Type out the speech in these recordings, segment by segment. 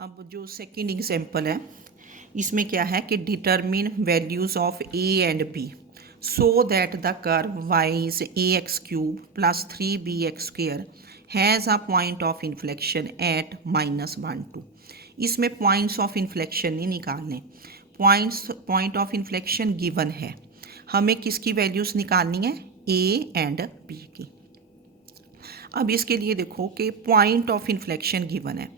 अब जो second example है इसमें क्या है कि determine values of a and b so that the curve y is a x cube plus 3bx square has a point of inflection at -1 2। इसमें points of inflection नहीं निकालने, पॉइंट ऑफ इन्फ्लेक्शन गिवन है, हमें किसकी values निकालनी है, ए and B की। अब इसके लिए देखो कि पॉइंट ऑफ इन्फ्लेक्शन गिवन है।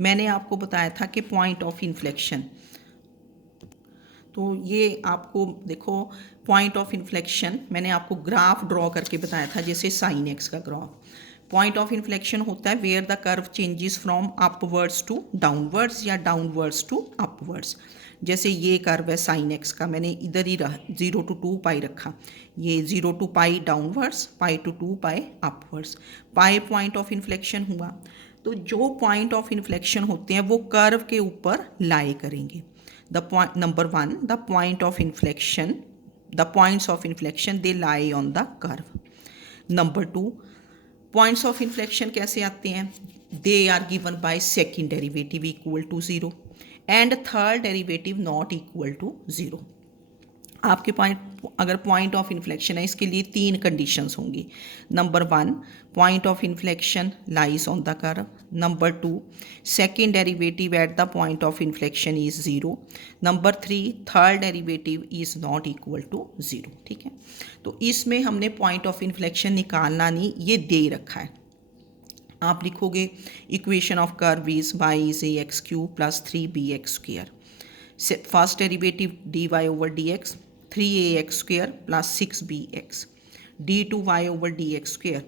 मैंने आपको बताया था कि पॉइंट ऑफ इन्फ्लेक्शन, तो ये आपको देखो पॉइंट ऑफ इन्फ्लेक्शन मैंने आपको ग्राफ ड्रॉ करके बताया था, जैसे साइन एक्स का ग्राफ। पॉइंट ऑफ इन्फ्लेक्शन होता है where the curve changes from upwards to downwards या डाउनवर्ड्स टू अपवर्ड्स। जैसे ये कर्व है साइन एक्स का, मैंने इधर ही 0 to 2 पाई रखा, ये 0 to pi downwards, pi to 2 pi upwards. Pi point of inflection हुआ, तो जो पॉइंट ऑफ इन्फ्लेक्शन होते हैं वो कर्व के ऊपर लाई करेंगे। The point number 1, the point of inflection, the points of inflection they lie on the curve. Number 2, points of inflection कैसे आते हैं, they are given by second derivative equal to 0 and third derivative not equal to 0. आपके point अगर point of inflection है, इसके लिए 3 conditions होंगी। Number 1, point of inflection lies on the curve. Number 2, second derivative at the point of inflection is 0। Number 3, third derivative is not equal to 0। ठीक है, तो इसमें हमने पॉइंट ऑफ इन्फ्लेक्शन निकालना नहीं, ये दे रखा है। आप लिखोगे equation of curve is y is a x cube plus 3bx square. First derivative dy over dx 3ax square plus 6bx, d2y over dx square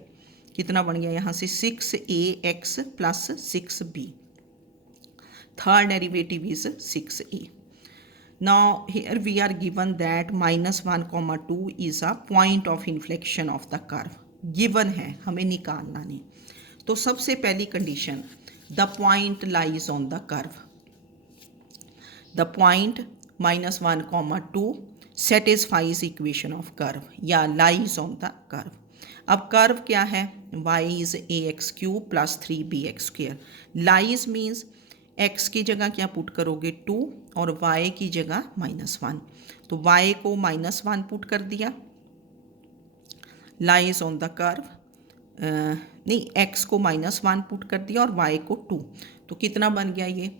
कितना बन गया यहाँ से 6ax plus 6b। Third derivative is 6a। Now here we are given that -1, 2 is a point of inflection of the curve, given है, हमें निकालना नहीं। तो सबसे पहली condition, the point lies on the curve. The point -1, 2 satisfies equation of curve या lies on the curve. अब curve क्या है, y is a x cube plus 3bx square. Lies means x की जगह क्या पुट करोगे 2 और y की जगह -1, तो y को -1 पुट कर दिया, लाइज ऑन द कर्व, नहीं x को -1 पुट कर दिया और y को 2, तो कितना बन गया ये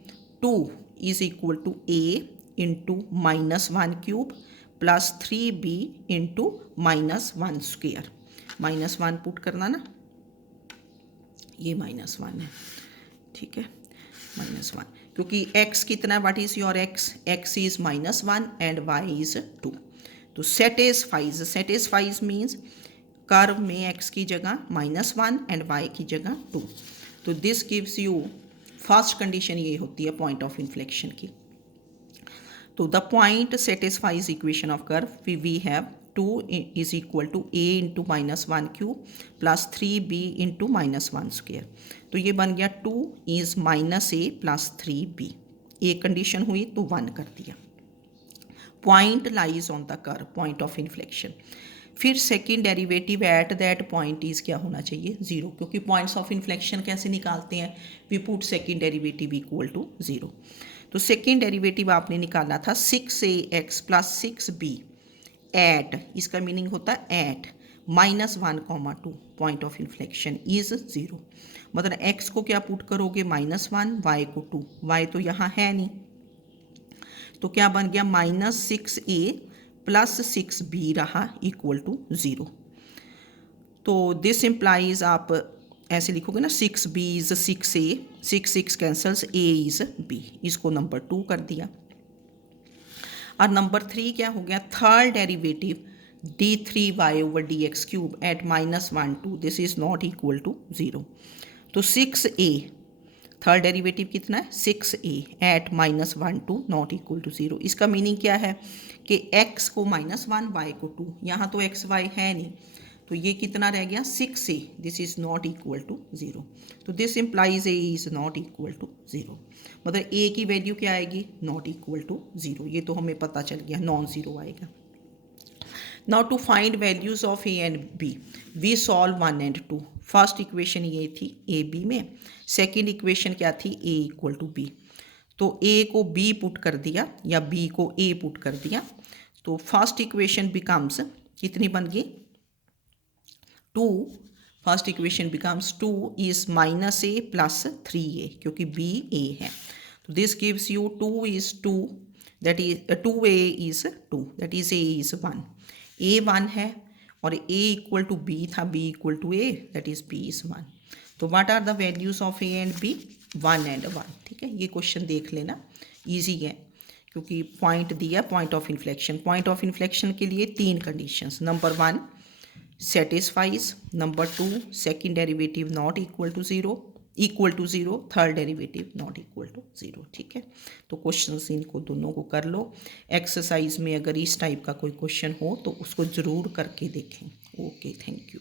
2 is equal to a into -1 cube plus 3b into -1 square. -1 put करना ना, ये -1 है, ठीक है, -1, क्योंकि x कितना है, what is your x is -1 and y is 2, तो सेटिस्फाइज मीन्स कर्व में x की जगह -1 एंड y की जगह 2, तो this gives you, first condition ये होती है पॉइंट ऑफ इन्फ्लेक्शन की। तो the point satisfies equation of curve, we have 2 is equal to a into -1 cube plus 3b into -1 square, तो ये बन गया 2 इज -a प्लस 3b। एक कंडीशन हुई तो 1 कर दिया। Point lies on the curve, point of inflection. फिर second derivative at that point is क्या होना चाहिए 0, क्योंकि पॉइंट्स ऑफ इन्फ्लेक्शन कैसे निकालते हैं, we put second derivative equal to 0। तो सेकेंड डेरिवेटिव आपने निकाला था 6ax प्लस 6b एट, इसका मीनिंग होता है at -1, 2 point of inflection is 0, मतलब x को क्या पुट करोगे -1, y को 2, y तो यहाँ है नहीं, तो क्या बन गया -6a प्लस 6b रहा इक्वल टू 0। तो दिस इम्प्लाइज, आप ऐसे लिखोगे ना 6b is 6a, 6 cancels, a is b, इसको नंबर 2 कर दिया। और नंबर 3 क्या हो गया, third derivative d3y over dx cube at -1, 2, this is not equal to 0, तो 6a, थर्ड डेरिवेटिव कितना है 6a eight -1, 2 not equal to 0। इसका मीनिंग क्या है कि x को -1, y को 2, यहाँ तो x y है नहीं, तो ये कितना रह गया 6a, this is not equal to 0, तो this implies a is not equal to 0, मतलब a की वैल्यू क्या आएगी, नॉट इक्वल टू 0, ये तो हमें पता चल गया, नॉन ज़ीरो आएगा। Now to find values of a and b we solve 1 and 2। First equation ये थी ए बी में, सेकेंड इक्वेशन क्या थी ए इक्वल टू बी। तो ए को बी पुट कर दिया या बी को ए पुट कर दिया, तो फर्स्ट इक्वेशन बिकम्स कितनी बन गई 2। First equation becomes 2 is minus A plus 3a, क्योंकि बी ए है। तो this gives you 2 is 2, that is 2a is 2, that is a is 1, a 1 है और a इक्वल टू b था, b equal to a, that is b is 1। तो what are the values of a and b 1 and 1। ठीक है, ये question देख लेना, easy है क्योंकि पॉइंट दिया point of inflection. Point of inflection के लिए 3 conditions, number 1 satisfies, number 2 second derivative not equal to zero, third derivative not equal to 0। ठीक है, तो क्वेश्चंस इनको दोनों को कर लो। एक्सरसाइज में अगर इस टाइप का कोई क्वेश्चन हो तो उसको ज़रूर करके देखें। Okay, thank you.